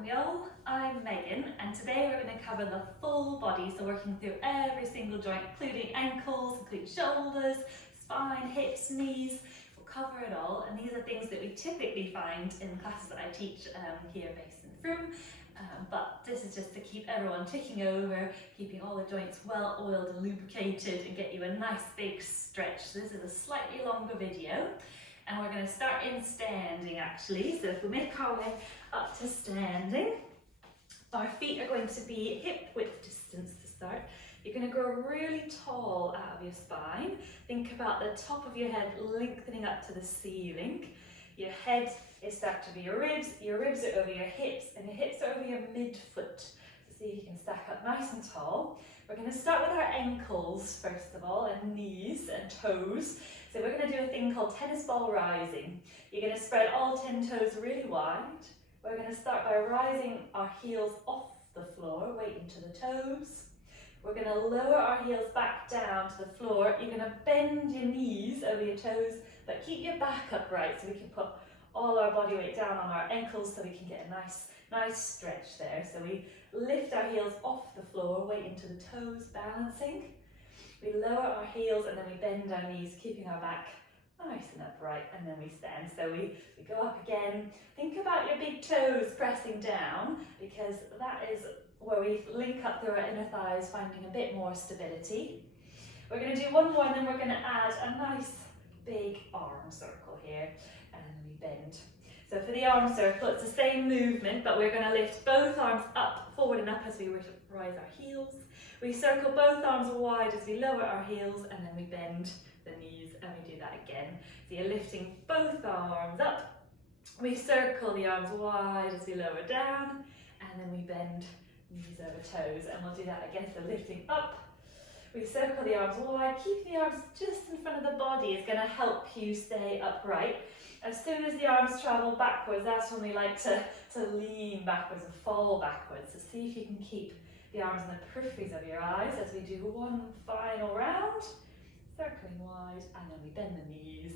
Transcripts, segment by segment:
welcome y'all. I'm Megan and today we're going to cover the full body, so working through every single joint, including ankles, including shoulders, spine, hips, knees. We'll cover it all, and these are things that we typically find in classes that I teach here based in Froome. But this is just to keep everyone ticking over, keeping all the joints well oiled and lubricated and get you a nice big stretch. So this is a slightly longer video. And we're going to start in standing actually. So if we make our way up to standing, our feet are going to be hip width distance to start. You're going to grow really tall out of your spine. Think about the top of your head lengthening up to the ceiling. Your head is stacked over your ribs are over your hips, and your hips are over your midfoot. So see if you can stack up nice and tall. We're going to start with our ankles first of all, and knees and toes. So we're going to do a thing called tennis ball rising. You're going to spread all 10 toes really wide. We're going to start by rising our heels off the floor, weight into the toes. We're going to lower our heels back down to the floor. You're going to bend your knees over your toes, but keep your back upright so we can put all our body weight down on our ankles so we can get a nice stretch there. So we lift our heels off the floor, weight into the toes, balancing. We lower our heels and then we bend our knees, keeping our back nice and upright, and then we stand. So we go up again. Think about your big toes pressing down, because that is where we link up through our inner thighs, finding a bit more stability. We're going to do one more and then we're going to add a nice big arm circle here, and then we bend. So for the arm circle, it's the same movement, but we're going to lift both arms up, forward and up as we rise our heels. We circle both arms wide as we lower our heels, and then we bend the knees, and we do that again. So you're lifting both arms up. We circle the arms wide as we lower down, and then we bend knees over toes, and we'll do that again. So lifting up, we circle the arms wide, keep the arms just in front of the body is going to help you stay upright. As soon as the arms travel backwards, that's when we like to lean backwards and fall backwards. So see if you can keep the arms in the peripheries of your eyes as we do one final round, circling wide, and then we bend the knees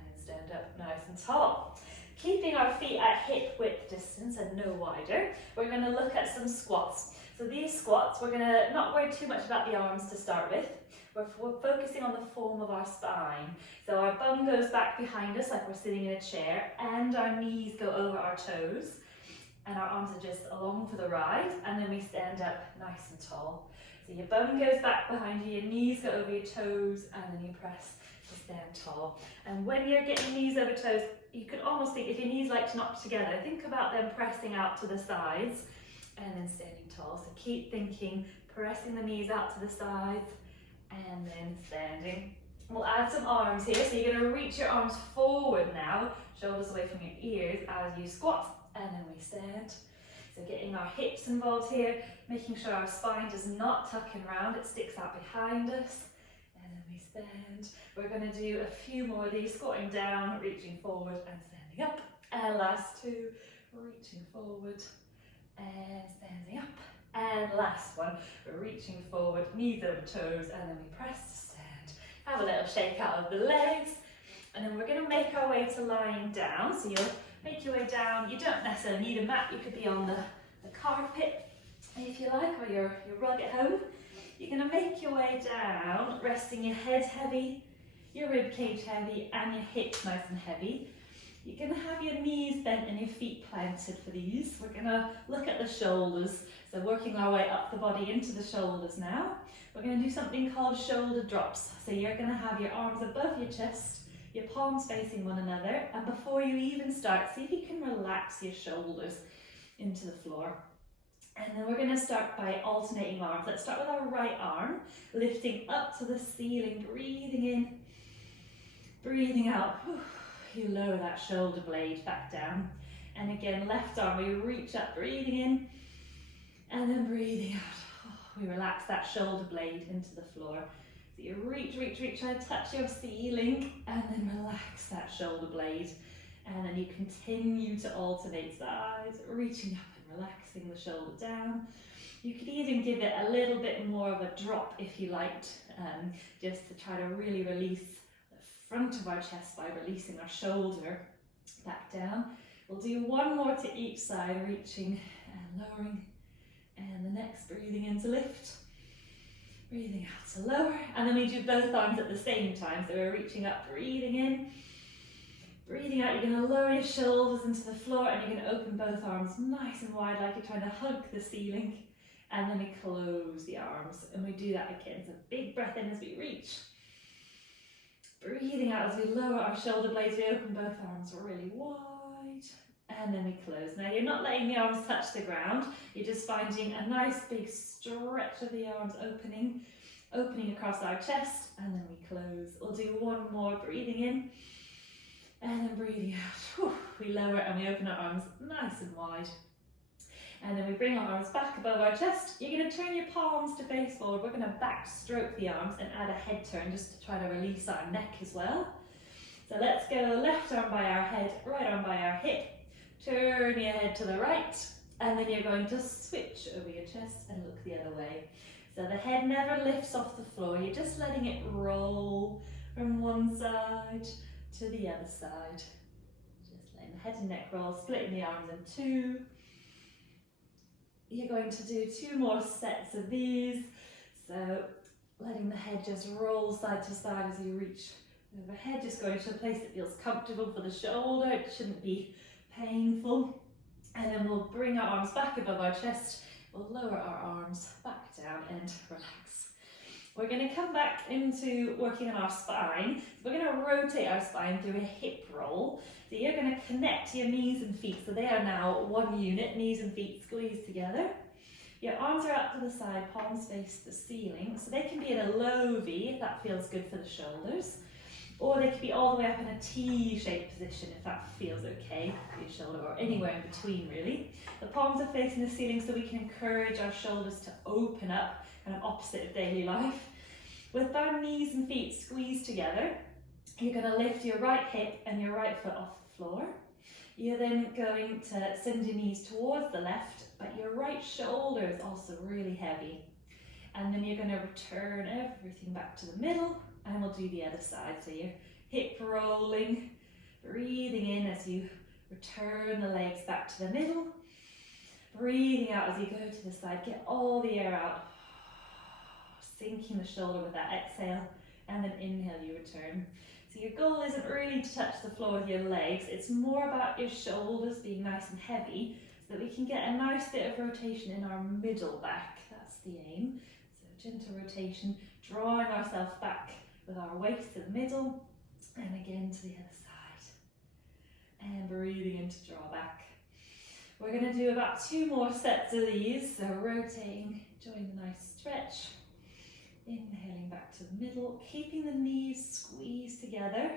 and stand up nice and tall. Keeping our feet at hip width distance and no wider, we're going to look at some squats. So these squats, we're going to not worry too much about the arms to start with. We're focusing on the form of our spine. So our bum goes back behind us like we're sitting in a chair, and our knees go over our toes, and our arms are just along for the ride, and then we stand up nice and tall. So your bum goes back behind you, your knees go over your toes, and then you press to stand tall. And when you're getting knees over toes, you can almost think, if your knees like to knock together, think about them pressing out to the sides and then standing tall. So keep thinking, pressing the knees out to the sides and then standing. We'll add some arms here. So you're going to reach your arms forward now, shoulders away from your ears as you squat, and then we stand. So getting our hips involved here, making sure our spine does not tuck in round, it sticks out behind us, and then we stand. We're going to do a few more of these, squatting down, reaching forward and standing up, and last two, reaching forward and standing up, and last one, we're reaching forward, knees over toes, and then we press to stand. Have a little shake out of the legs, and then we're going to make our way to lying down. So you'll make your way down. You don't necessarily need a mat, you could be on the carpet if you like, or your rug at home. You're going to make your way down, resting your head heavy, your rib cage heavy, and your hips nice and heavy. You're going to have your knees bent and your feet planted for these. We're going to look at the shoulders, so working our way up the body into the shoulders now. We're going to do something called shoulder drops. So you're going to have your arms above your chest, your palms facing one another, and before you even start, see if you can relax your shoulders into the floor. And then we're going to start by alternating arms. Let's start with our right arm, lifting up to the ceiling, breathing in, breathing out. You lower that shoulder blade back down. And again, left arm, we reach up, breathing in, and then breathing out. We relax that shoulder blade into the floor. So you reach, try to touch your ceiling, and then relax that shoulder blade. And then you continue to alternate sides, reaching up and relaxing the shoulder down. You could even give it a little bit more of a drop if you liked, just to try to really release the front of our chest by releasing our shoulder back down. We'll do one more to each side, reaching and lowering. And the next, breathing in to lift. Breathing out to lower. And then we do both arms at the same time. So we're reaching up, breathing in. Breathing out, you're going to lower your shoulders into the floor and you're going to open both arms nice and wide like you're trying to hug the ceiling. And then we close the arms and we do that again. So big breath in as we reach. Breathing out as we lower our shoulder blades, we open both arms really wide. And then we close. Now you're not letting the arms touch the ground. You're just finding a nice big stretch of the arms opening across our chest. And then we close. We'll do one more, breathing in. And then breathing out. Whew, we lower and we open our arms nice and wide. And then we bring our arms back above our chest. You're going to turn your palms to face forward. We're going to backstroke the arms and add a head turn just to try to release our neck as well. So let's go left arm by our head, right arm by our hip. Turn your head to the right. And then you're going to switch over your chest and look the other way. So the head never lifts off the floor. You're just letting it roll from one side to the other side. Just letting the head and neck roll, splitting the arms in two. You're going to do two more sets of these. So letting the head just roll side to side as you reach overhead, just going to a place that feels comfortable for the shoulder. It shouldn't be painful. And then we'll bring our arms back above our chest. We'll lower our arms back down and relax. We're going to come back into working on our spine. We're going to rotate our spine through a hip roll. So you're going to connect your knees and feet. So they are now one unit, knees and feet squeezed together. Your arms are up to the side, palms face the ceiling. So they can be in a low V if that feels good for the shoulders. Or they could be all the way up in a T-shaped position if that feels okay for your shoulder, or anywhere in between really. The palms are facing the ceiling so we can encourage our shoulders to open up, kind of opposite of daily life. With our knees and feet squeezed together, you're going to lift your right hip and your right foot off the floor. You're then going to send your knees towards the left, but your right shoulder is also really heavy. And then you're going to return everything back to the middle, and we'll do the other side. So you're hip rolling, breathing in as you return the legs back to the middle. Breathing out as you go to the side, get all the air out. Sinking the shoulder with that exhale, and then inhale, you return. So your goal isn't really to touch the floor with your legs, it's more about your shoulders being nice and heavy so that we can get a nice bit of rotation in our middle back. That's the aim. So gentle rotation, drawing ourselves back with our waist to the middle, and again to the other side. And breathing in to draw back. We're going to do about two more sets of these, so rotating, enjoying the nice stretch. Inhaling back to the middle, keeping the knees squeezed together.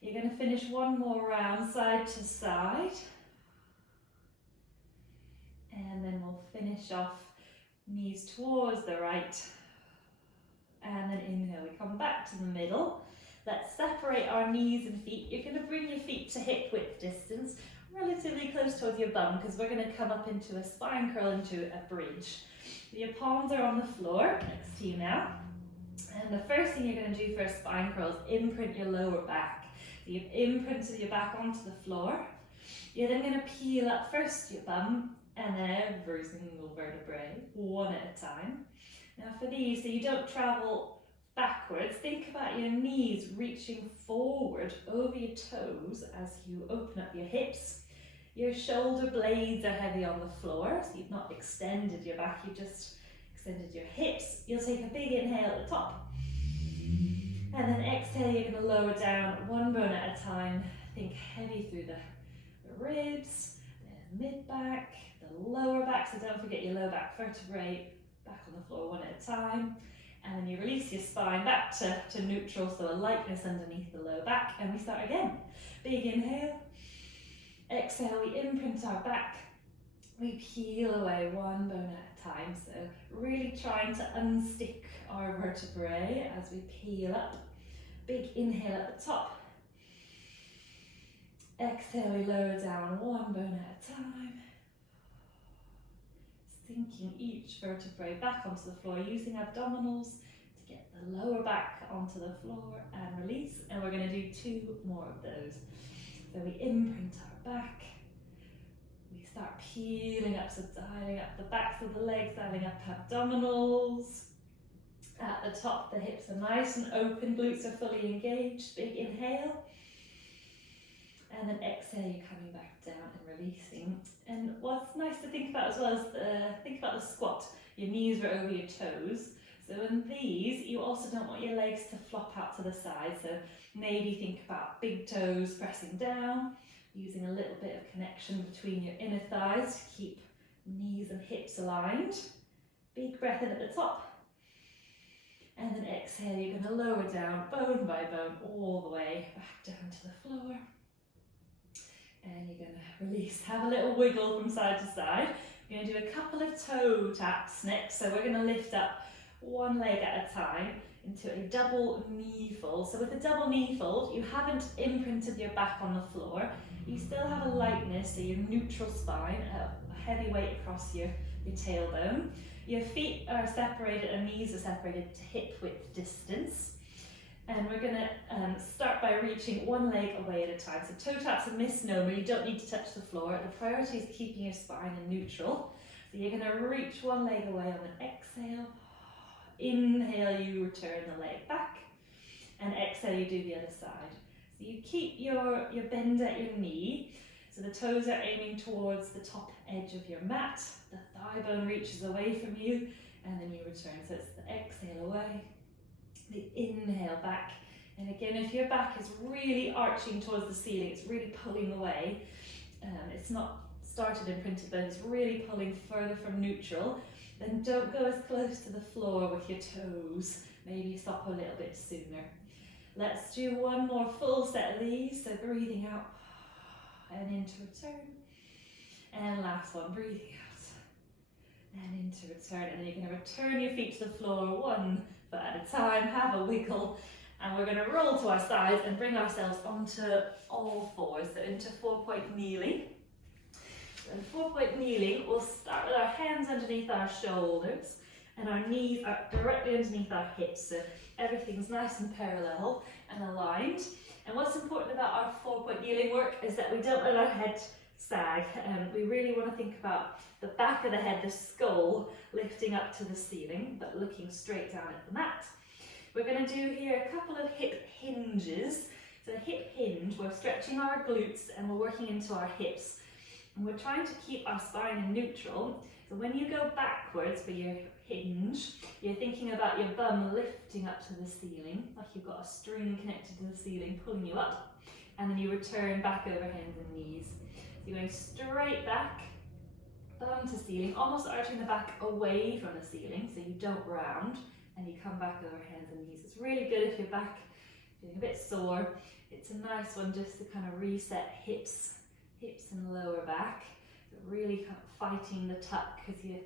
You're going to finish one more round side to side. And then we'll finish off knees towards the right. And then inhale, we come back to the middle. Let's separate our knees and feet. You're going to bring your feet to hip width distance, relatively close towards your bum, because we're going to come up into a spine curl, into a bridge. Your palms are on the floor next to you now. And the first thing you're going to do for a spine curl is imprint your lower back. So you've imprinted your back onto the floor. You're then going to peel up first your bum and then every single vertebrae, one at a time. Now for these, so you don't travel backwards, think about your knees reaching forward over your toes as you open up your hips. Your shoulder blades are heavy on the floor, so you've not extended your back, you've just extended your hips. You'll take a big inhale at the top. And then exhale, you're going to lower down one bone at a time. Think heavy through the ribs, the mid-back, the lower back, so don't forget your lower back vertebrae back on the floor one at a time. And then you release your spine back to neutral, so a lightness underneath the low back, and we start again. Big inhale. Exhale, we imprint our back, we peel away one bone at a time, so really trying to unstick our vertebrae as we peel up. Big inhale at the top. Exhale, we lower down one bone at a time. Sinking each vertebrae back onto the floor, using abdominals to get the lower back onto the floor and release. And we're going to do two more of those. So we imprint our back. We start peeling up, so dialing up the backs of the legs, dialing up abdominals. At the top, the hips are nice and open, glutes are fully engaged. Big inhale. And then exhale, you're coming back down and releasing. And what's nice to think about as well is think about the squat. Your knees are over your toes. So in these, you also don't want your legs to flop out to the side. So maybe think about big toes pressing down, using a little bit of connection between your inner thighs to keep knees and hips aligned. Big breath in at the top. And then exhale, you're going to lower down bone by bone all the way back down to the floor. And you're going to release, have a little wiggle from side to side. We're going to do a couple of toe taps next. So we're going to lift up one leg at a time into a double knee fold. So with a double knee fold, you haven't imprinted your back on the floor. You still have a lightness, so your neutral spine, a heavy weight across your tailbone. Your feet are separated and knees are separated to hip width distance. And we're going to start by reaching one leg away at a time. So toe tap's a misnomer, you don't need to touch the floor. The priority is keeping your spine in neutral. So you're going to reach one leg away on an exhale. Inhale, you return the leg back. And exhale, you do the other side. So you keep your bend at your knee. So the toes are aiming towards the top edge of your mat. The thigh bone reaches away from you. And then you return. So it's the exhale away. The inhale back, and again, if your back is really arching towards the ceiling, it's really pulling away, it's not started imprinted, but it's really pulling further from neutral, then don't go as close to the floor with your toes. Maybe stop a little bit sooner. Let's do one more full set of these. So breathing out and into return, and last one, breathing out and into return. And then you're going to return your feet to the floor one foot at a time, have a wiggle, and we're going to roll to our sides and bring ourselves onto all fours, so into 4-point kneeling. So in 4-point kneeling, we'll start with our hands underneath our shoulders and our knees are directly underneath our hips, so everything's nice and parallel and aligned. And what's important about our 4-point kneeling work is that we don't let our head sag. We really want to think about the back of the head, the skull, lifting up to the ceiling, but looking straight down at the mat. We're going to do here a couple of hip hinges. So a hip hinge, we're stretching our glutes and we're working into our hips. And we're trying to keep our spine in neutral. So when you go backwards for your hinge, you're thinking about your bum lifting up to the ceiling, like you've got a string connected to the ceiling pulling you up. And then you return back over hands and knees. You're going straight back, bum to ceiling, almost arching the back away from the ceiling so you don't round, and you come back over hands and knees. It's really good if your back feeling a bit sore. It's a nice one just to kind of reset hips and lower back. So really kind of fighting the tuck, because you're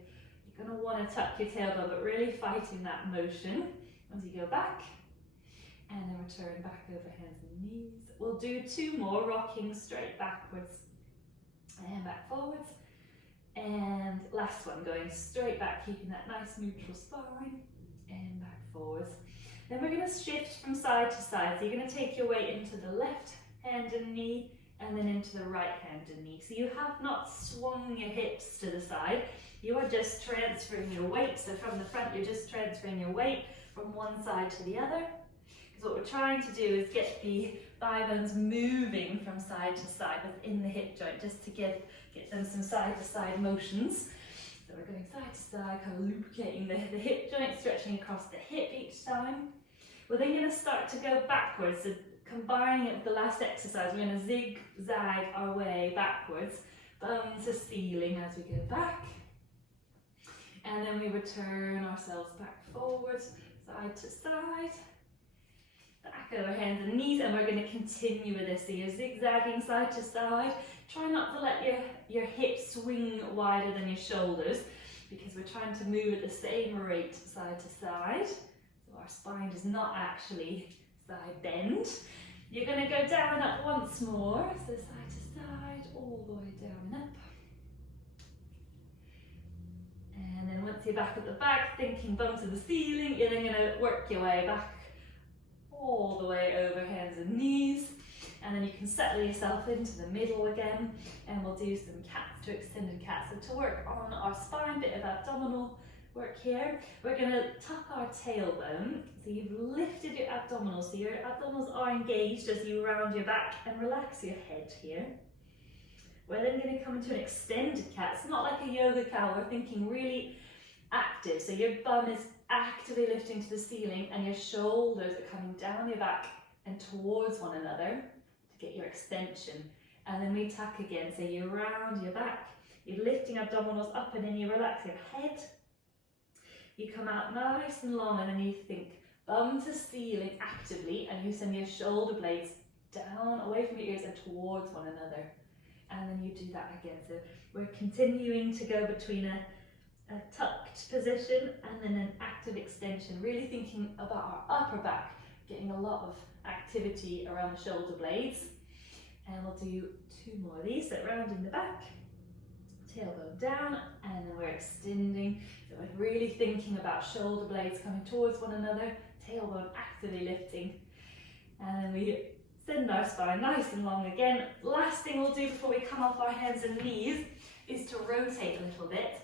going to want to tuck your tailbone, but really fighting that motion as you go back. And then return back over hands and knees. We'll do 2 more, rocking straight backwards and back forwards, and last one, going straight back, keeping that nice neutral spine, and back forwards. Then we're going to shift from side to side, so you're going to take your weight into the left hand and knee, and then into the right hand and knee. So you have not swung your hips to the side, you are just transferring your weight. So from the front, you're just transferring your weight from one side to the other. What we're trying to do is get the thigh bones moving from side to side within the hip joint, just to get them some side to side motions. So we're going side to side, kind of lubricating the hip joint, stretching across the hip each time. We're then going to start to go backwards, so combining it with the last exercise, we're going to zigzag our way backwards, bum to ceiling as we go back. And then we return ourselves back forwards, side to side. Back over hands and knees, and we're going to continue with this. So you're zigzagging side to side. Try not to let your hips swing wider than your shoulders, because we're trying to move at the same rate side to side. So our spine does not actually side bend. You're going to go down and up once more. So side to side, all the way down and up. And then once you're back at the back, thinking bum to the ceiling, you're then going to work your way back all the way over hands and knees. And then you can settle yourself into the middle again, and we'll do some cats to extended cats. So to work on our spine, bit of abdominal work here, we're going to tuck our tailbone. So you've lifted your abdominals, so your abdominals are engaged as you round your back and relax your head here. We're then going to come into an extended cat. It's not like a yoga cow, we're thinking really active. So your bum is actively lifting to the ceiling and your shoulders are coming down your back and towards one another to get your extension. And then we tuck again, so you round your back, you're lifting abdominals up and then you relax your head. You come out nice and long and then you think bum to ceiling actively, and you send your shoulder blades down away from your ears and towards one another. And then you do that again. So we're continuing to go between a tucked position and then an active extension, really thinking about our upper back, getting a lot of activity around the shoulder blades. And we'll do 2 more of these. So rounding the back, tailbone down, and then we're extending. So we're really thinking about shoulder blades coming towards one another, tailbone actively lifting. And then we send our spine nice and long again. Last thing we'll do before we come off our hands and knees is to rotate a little bit.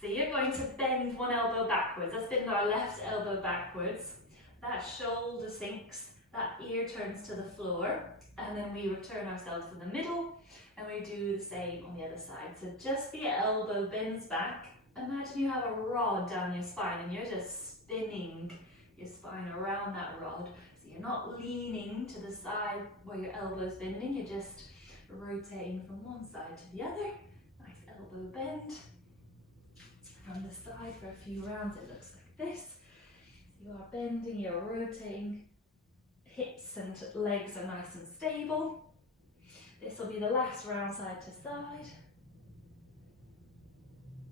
So you're going to bend one elbow backwards. Let's bend our left elbow backwards. That shoulder sinks, that ear turns to the floor, and then we return ourselves to the middle, and we do the same on the other side. So just the elbow bends back. Imagine you have a rod down your spine and you're just spinning your spine around that rod. You're not leaning to the side where your elbow's bending, you're just rotating from one side to the other. Nice elbow bend. From the side for a few rounds it looks like this. You are bending, you're rotating. Hips and legs are nice and stable. This will be the last round side to side.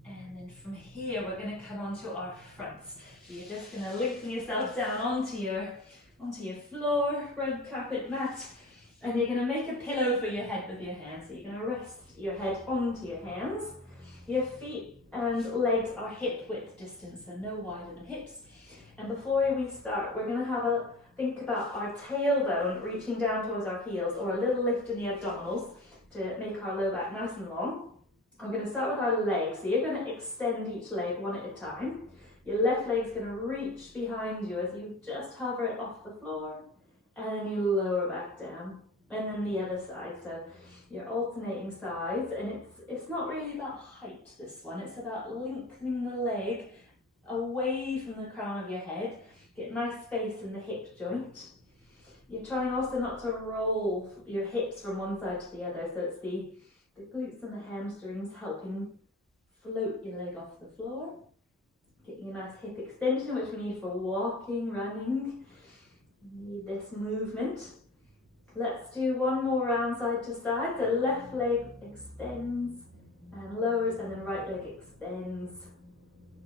And then from here we're going to come onto our fronts. So you're just going to lengthen yourself down onto your floor, rug carpet mat, and you're going to make a pillow for your head with your hands. So you're going to rest your head onto your hands. Your feet and legs are hip width distance, so no wider than hips. And before we start, we're going to have a think about our tailbone reaching down towards our heels, or a little lift in the abdominals to make our low back nice and long. I'm going to start with our legs. So you're going to extend each leg one at a time. Your left leg's going to reach behind you as you just hover it off the floor, and then you lower back down, and then the other side. So you're alternating sides, and it's not really about height, this one. It's about lengthening the leg away from the crown of your head. Get nice space in the hip joint. You're trying also not to roll your hips from one side to the other, so it's the glutes and the hamstrings helping float your leg off the floor. Getting a nice hip extension, which we need for walking, running. We need this movement. Let's do one more round side to side. The left leg extends and lowers, and then right leg extends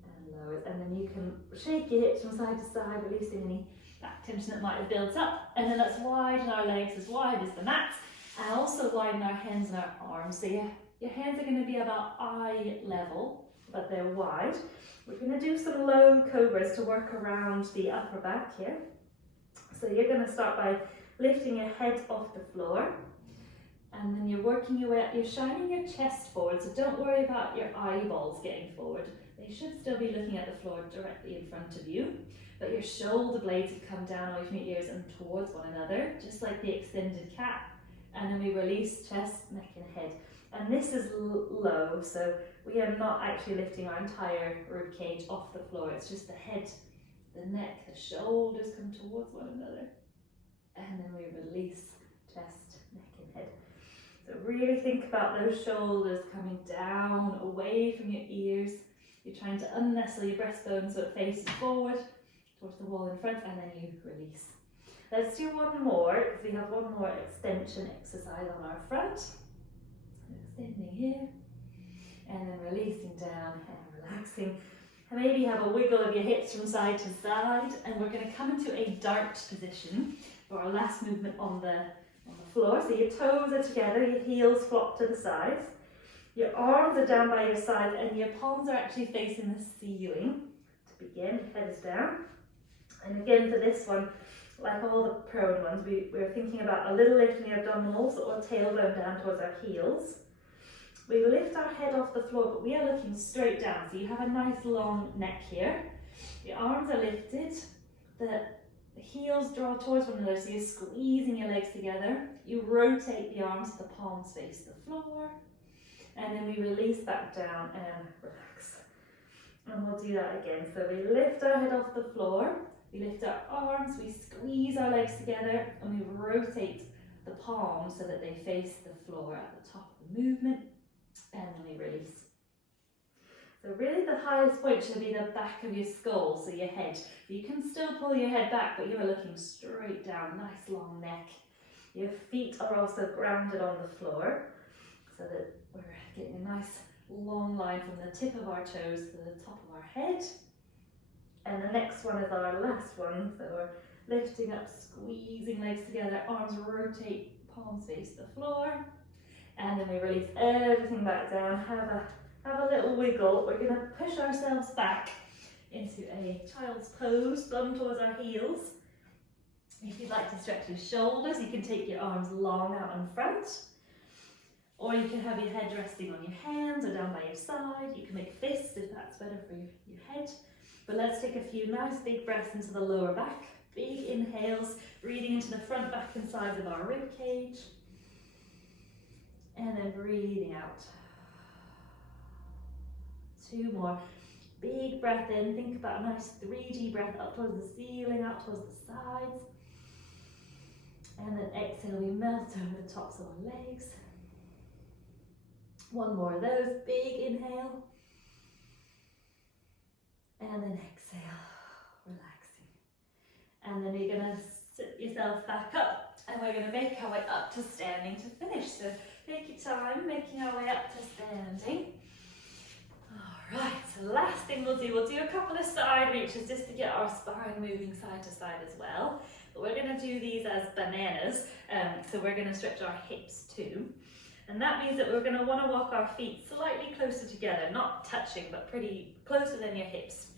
and lowers. And then you can shake your hips from side to side, releasing any back tension that might have built up. And then let's widen our legs as wide as the mat, and also widen our hands and our arms. So your hands are going to be about eye level, but they're wide. We're going to do some low cobras to work around the upper back here. So you're going to start by lifting your head off the floor, and then you're working your way up. You're shining your chest forward, so don't worry about your eyeballs getting forward. They should still be looking at the floor directly in front of you, but your shoulder blades have come down away from your ears and towards one another, just like the extended cat. And then we release chest, neck and head. And this is low, so we are not actually lifting our entire rib cage off the floor. It's just the head, the neck, the shoulders come towards one another. And then we release chest, neck and head. So really think about those shoulders coming down, away from your ears. You're trying to unnestle your breastbone so it faces forward towards the wall in front, and then you release. Let's do one more, because we have one more extension exercise on our front. Extending here, and then releasing down and relaxing. And maybe have a wiggle of your hips from side to side, and we're going to come into a dart position for our last movement on the floor. So your toes are together, your heels flop to the sides, your arms are down by your sides, and your palms are actually facing the ceiling. To begin, head is down. And again for this one, like all the prone ones, we're thinking about a little lift in the abdominals or tailbone down towards our heels. We lift our head off the floor, but we are looking straight down. So you have a nice long neck here. The arms are lifted. The heels draw towards one another, so you're squeezing your legs together. You rotate the arms so the palms face the floor. And then we release back down and relax. And we'll do that again. So we lift our head off the floor. We lift our arms, we squeeze our legs together, and we rotate the palms so that they face the floor at the top of the movement. And then we release. So really the highest point should be the back of your skull, so your head. You can still pull your head back, but you are looking straight down, nice long neck. Your feet are also grounded on the floor, so that we're getting a nice long line from the tip of our toes to the top of our head. And the next one is our last one, so we're lifting up, squeezing legs together, arms rotate, palms face the floor. And then we release everything back down, have a little wiggle. We're going to push ourselves back into a child's pose, thumb towards our heels. If you'd like to stretch your shoulders, you can take your arms long out in front. Or you can have your head resting on your hands or down by your side. You can make fists if that's better for your head. But let's take a few nice big breaths into the lower back. Big inhales, breathing into the front, back and sides of our rib cage. And then breathing out. 2 more. Big breath in. Think about a nice 3D breath up towards the ceiling, out towards the sides. And then exhale, we melt over the tops of our legs. 1 more of those. Big inhale. And then exhale, relaxing. And then you're going to sit yourself back up, and we're going to make our way up to standing to finish. So take your time, making our way up to standing. All right, so last thing we'll do a couple of side reaches just to get our spine moving side to side as well. But we're going to do these as bananas, so we're going to stretch our hips too. And that means that we're going to want to walk our feet slightly closer together, not touching, but pretty closer than your hips.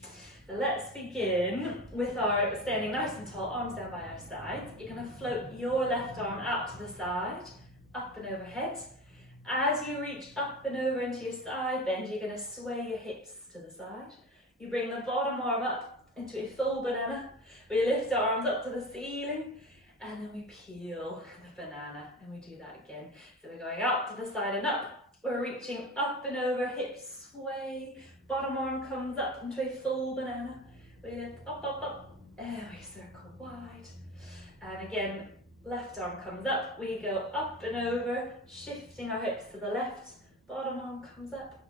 So let's begin with our standing nice and tall, arms down by our sides. You're going to float your left arm out to the side, up and overhead. As you reach up and over into your side bend, you're going to sway your hips to the side. You bring the bottom arm up into a full banana. We lift our arms up to the ceiling, and then we peel the banana, and we do that again. So we're going out to the side and up. We're reaching up and over, hips sway, bottom arm comes up into a full banana. We lift up, up, up, and we circle wide. And again, left arm comes up, we go up and over, shifting our hips to the left, bottom arm comes up,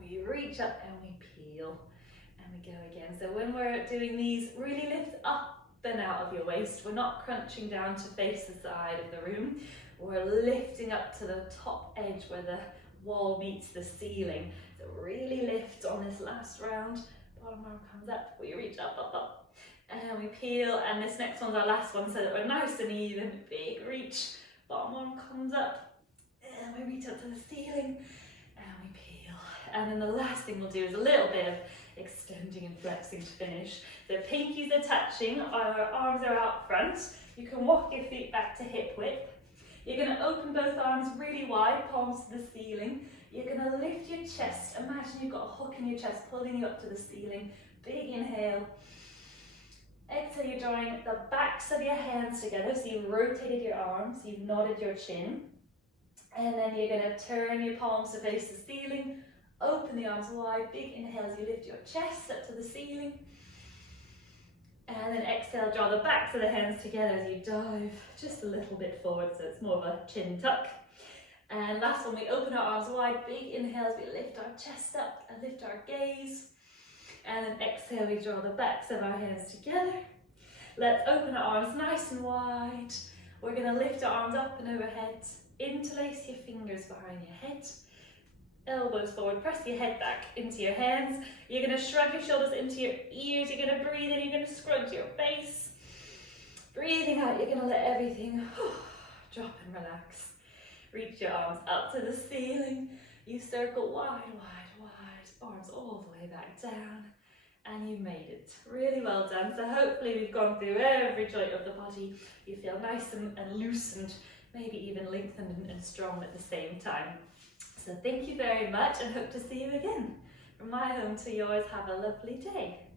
we reach up and we peel, and we go again. So when we're doing these, really lift up and out of your waist. We're not crunching down to face the side of the room. We're lifting up to the top edge where the wall meets the ceiling. So really lift on this last round. Bottom arm comes up, we reach up, up, up, and we peel. And this next one's our last one, so that we're nice and even. Big reach, bottom arm comes up, and we reach up to the ceiling, and we peel. And then the last thing we'll do is a little bit of extending and flexing to finish. So pinkies are touching, our arms are out front. You can walk your feet back to hip width. You're going to open both arms really wide, palms to the ceiling. You're going to lift your chest. Imagine you've got a hook in your chest pulling you up to the ceiling. Big inhale. Exhale, you're drawing the backs of your hands together. So you've rotated your arms, you've nodded your chin. And then you're going to turn your palms to face the ceiling. Open the arms wide, big inhale as you lift your chest up to the ceiling. And then exhale, draw the backs of the hands together as you dive just a little bit forward, so it's more of a chin tuck. And last one, we open our arms wide, big inhale as we lift our chest up and lift our gaze. And then exhale, we draw the backs of our hands together. Let's open our arms nice and wide. We're going to lift our arms up and overhead. Interlace your fingers behind your head. Elbows forward, press your head back into your hands. You're going to shrug your shoulders into your ears. You're going to breathe in, you're going to scrunch your face. Breathing out, you're going to let everything drop and relax. Reach your arms up to the ceiling. You circle wide, wide, wide. Arms all the way back down. and you made it. Really well done. So hopefully we've gone through every joint of the body. You feel nice and loosened, maybe even lengthened and strong at the same time. So thank you very much and hope to see you again. From my home to yours, have a lovely day.